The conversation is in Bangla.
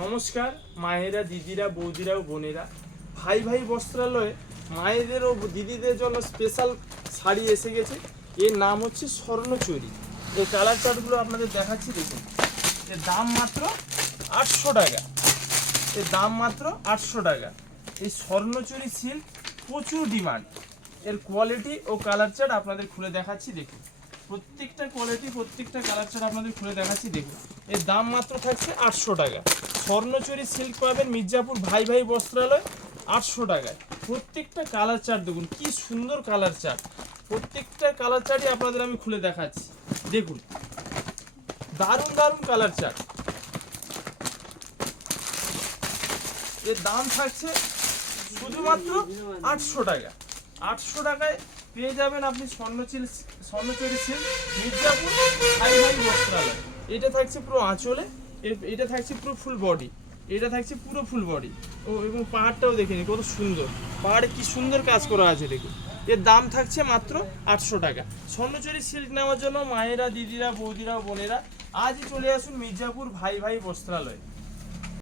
নমস্কার মায়েরা, দিদিরা, বৌদিরা ও বোনেরা, ভাই ভাই বস্ত্রালয়ে মায়েদের ও দিদিদের জন্য স্পেশাল শাড়ি এসে গেছে। এর নাম হচ্ছে স্বর্ণচুরি। এই কালার চার্টগুলো আপনাদের দেখাচ্ছি, দেখুন। এর দাম মাত্র 800 টাকা। এর দাম মাত্র 800 টাকা। এই স্বর্ণচুরি সিল্ক প্রচুর ডিমান্ড। এর কোয়ালিটি ও কালার চার্ট আপনাদের খুলে দেখাচ্ছি, দেখুন। প্রত্যেকটা কোয়ালিটি, প্রত্যেকটা কালার চার্ট আপনাদের খুলে দেখাচ্ছি, দেখুন। এর দাম মাত্র থাকছে 800 টাকা। স্বর্ণচুরি সিল্ক পাবেন মির্জাপুর ভাই ভাই বস্ত্রালয় 800 টাকায়। প্রত্যেকটা কালার চার্ট দেখুন, কি সুন্দর কালার চার্ট। প্রত্যেকটা কালার চার্টই আপনাদের আমি খুলে দেখাচ্ছি, দেখুন। দারুণ দারুণ কালার চার্ট। এর দাম থাকছে শুধুমাত্র 800 টাকা। 800 টাকায় পেয়ে যাবেন আপনি স্বর্ণচুরি সিল্ক মির্জাপুর ভাই ভাই বস্ত্রালয়। এটা থাকছে পুরো আঁচলে, এটা থাকছে পুরো ফুল বডি, এটা থাকছে পুরো ফুল বডি। এবং পাহাড়টাও দেখে নিন কত সুন্দর, পাহাড়ে কি সুন্দর কাজ করা আছে, দেখুন। এর দাম থাকছে মাত্র 800 টাকা। স্বর্ণচুরি সিল্ক নেওয়ার জন্য মায়েরা, দিদিরা, বৌদিরা, বোনেরা আজই চলে আসুন মির্জাপুর ভাই ভাই বস্ত্রালয়।